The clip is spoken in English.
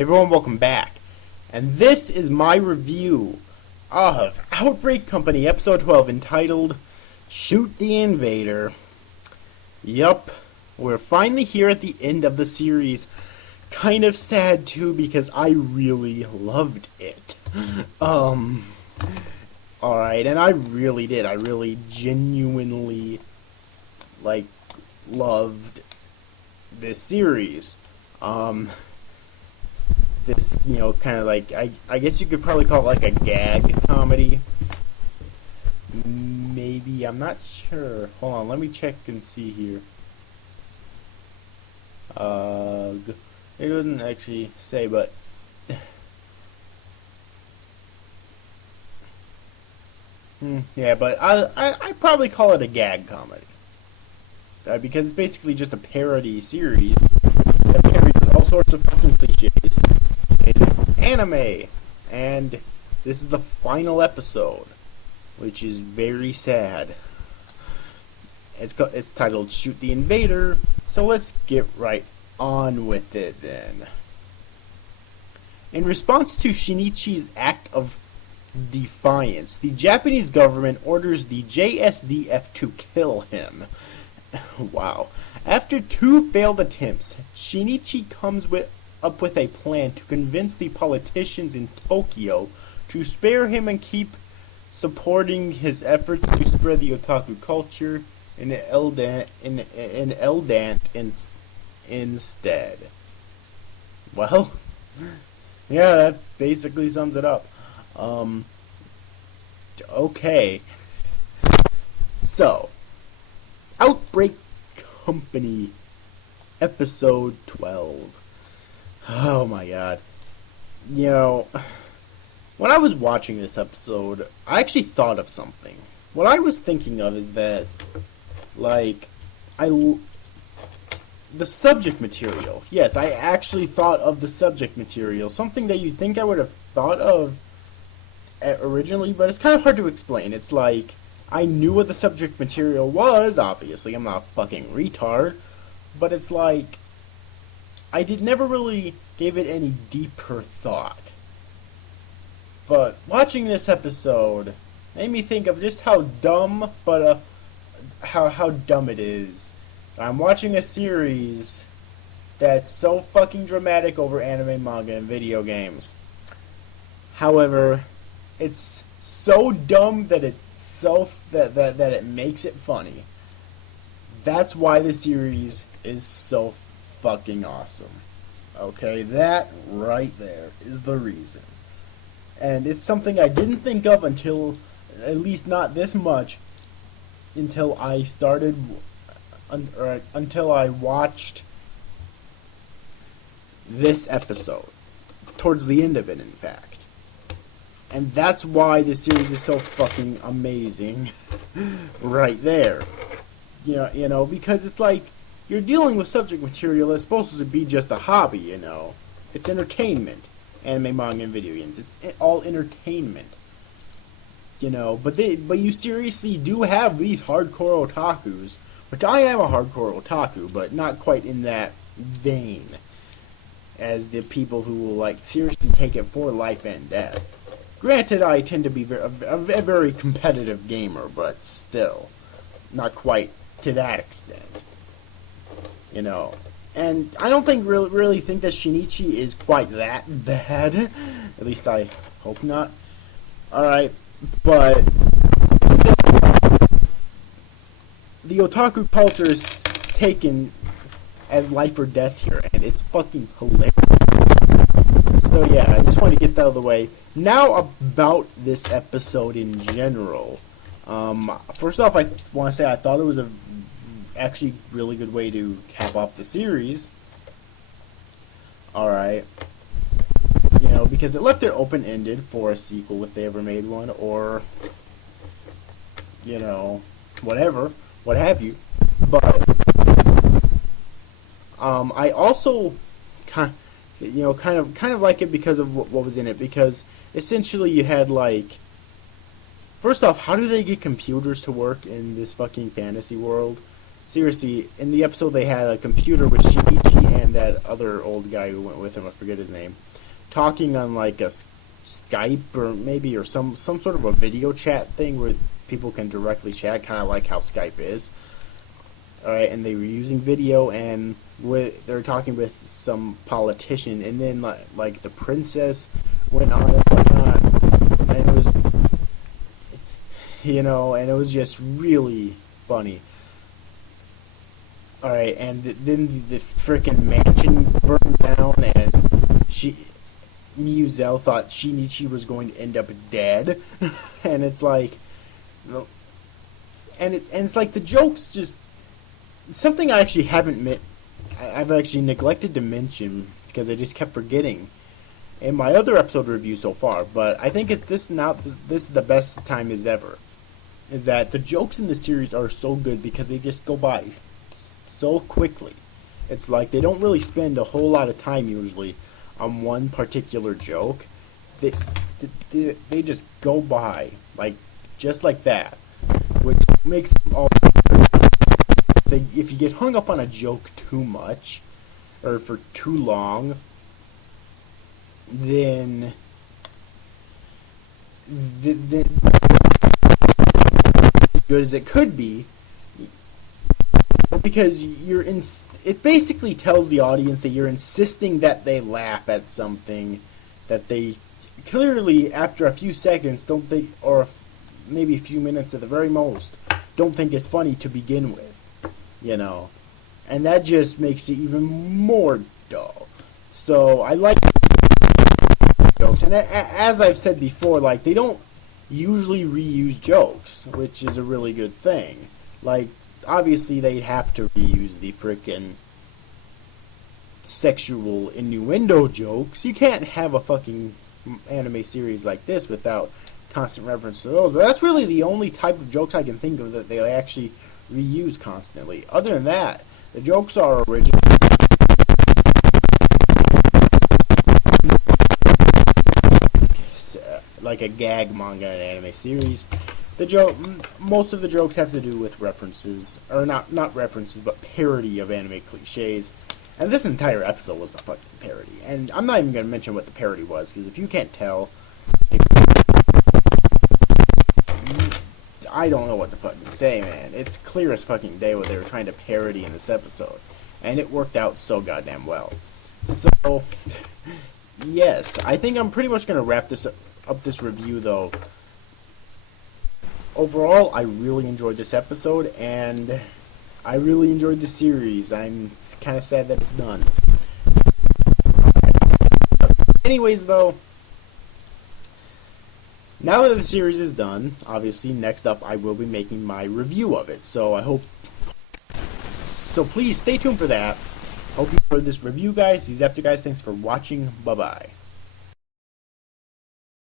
Everyone, welcome back. And this is my review of Outbreak Company Episode 12 entitled Shoot the Invader. Yup, we're finally here at the end of the series. Kind of sad too because I really loved it. Alright, and I really did. I really genuinely, loved this series. This, kind of I guess you could probably call it like a gag comedy. Maybe, I'm not sure. Hold on, let me check and see here. It doesn't actually say, but yeah, but I probably call it a gag comedy. Because it's basically just a parody series that parodies all sorts of fucking cliches in anime. And this is the final episode, which is very sad. It's titled Shoot the Invader, so let's get right on with it then. In response to Shinichi's act of defiance, the Japanese government orders the JSDF to kill him. Wow. After 2 failed attempts, Shinichi comes up with a plan to convince the politicians in Tokyo to spare him and keep supporting his efforts to spread the otaku culture in Eldant instead. Well, yeah, that basically sums it up. Okay. So, Outbreak Company, Episode 12. Oh my god. When I was watching this episode, I actually thought of something. What I was thinking of is that, the subject material. Yes, I actually thought of the subject material. Something that you'd think I would have thought of originally, but it's kind of hard to explain. It's like, I knew what the subject material was, obviously, I'm not a fucking retard, but it's like, I never really gave it any deeper thought. But watching this episode made me think of just how dumb, but how dumb it is. I'm watching a series that's so fucking dramatic over anime, manga, and video games. However, it's so dumb that that it makes it funny. That's why the series is so fucking awesome. Okay, that right there is the reason. And it's something I didn't think of until, at least not this much, until I started, until I watched this episode. Towards the end of it, in fact. And that's why this series is so fucking amazing. Right there. Because it's like, you're dealing with subject material that's supposed to be just a hobby, It's entertainment. Anime, manga, and video games. It's all entertainment. But you seriously do have these hardcore otakus, which I am a hardcore otaku, but not quite in that vein as the people who will, seriously take it for life and death. Granted, I tend to be a very competitive gamer, but still, not quite to that extent. And I don't really think that Shinichi is quite that bad. At least I hope not. Alright, but still, the otaku culture is taken as life or death here, and it's fucking hilarious. So yeah, I just want to get that out of the way. Now about this episode in general. First off, I want to say I thought it was a actually really good way to cap off the series. Alright. Because it left it open-ended for a sequel if they ever made one, or, whatever, what have you. But, I also kind of like it because of what was in it, because essentially you had, first off, how do they get computers to work in this fucking fantasy world? Seriously, in the episode they had a computer with Shinichi and and that other old guy who went with him, I forget his name, talking on like a Skype or some sort of a video chat thing where people can directly chat, kind of like how Skype is. All right, and they were using video, and they were talking with some politician, and then like the princess went on and whatnot, and it was, and it was just really funny. All right, and then the freaking mansion burned down, and Muzelle thought Shinichi was going to end up dead, and it's like, and it's like the jokes just something I actually I've actually neglected to mention because I just kept forgetting in my other episode review so far. But I think this is the best time as ever. Is that the jokes in the series are so good because they just go by so quickly. It's like they don't really spend a whole lot of time usually on one particular joke. They just go by just like that, which makes them all. If you get hung up on a joke too much or for too long, then as good as it could be, because it basically tells the audience that you're insisting that they laugh at something that they clearly after a few seconds don't think, or maybe a few minutes at the very most, don't think is funny to begin with. And that just makes it even more dull. So I like jokes, and as I've said before, they don't usually reuse jokes, which is a really good thing. Obviously they'd have to reuse the frickin' sexual innuendo jokes. You can't have a fucking anime series like this without constant reference to those. But that's really the only type of jokes I can think of that they actually reuse constantly. Other than that, the jokes are original. Like a gag manga and anime series. Most of the jokes have to do with references, or not references, but parody of anime cliches. And this entire episode was a fucking parody. And I'm not even going to mention what the parody was, because if you can't tell, I don't know what to fucking say, man. It's clear as fucking day what they were trying to parody in this episode. And it worked out so goddamn well. So, yes, I think I'm pretty much going to wrap up this review, though. Overall, I really enjoyed this episode, and I really enjoyed the series. I'm kind of sad that it's done. Anyways, though, now that the series is done, obviously, next up I will be making my review of it. So please stay tuned for that. Hope you enjoyed this review, guys. These after guys, thanks for watching. Bye-bye.